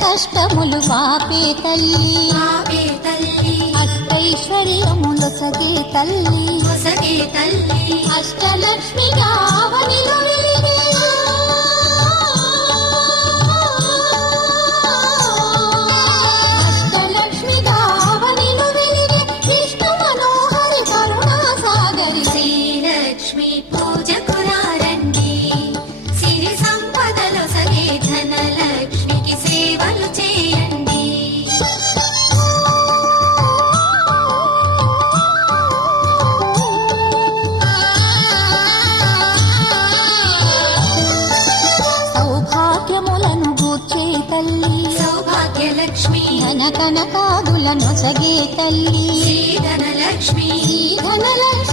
కష్టములు పాపే తల్లి అష్టైశ్వర్యములొసగే తల్లి అష్టలక్ష్మి గావనిలో వెలిగే అష్టలక్ష్మి గావనిలో వెలిగే విష్ణు మనోహరి కరుణా సాగరి శ్రీలక్ష్మి పూజకు రండి సిరి సంపదలు సగే ధనలక్ష్మికి సేవలు చేయండి. సౌభాగ్యములను గూర్చే తల్లి సౌభాగ్యలక్ష్మి ధన కనకాదులను సగే తల్లి శ్రీ ధనలక్ష్మి ధనలక్ష్మి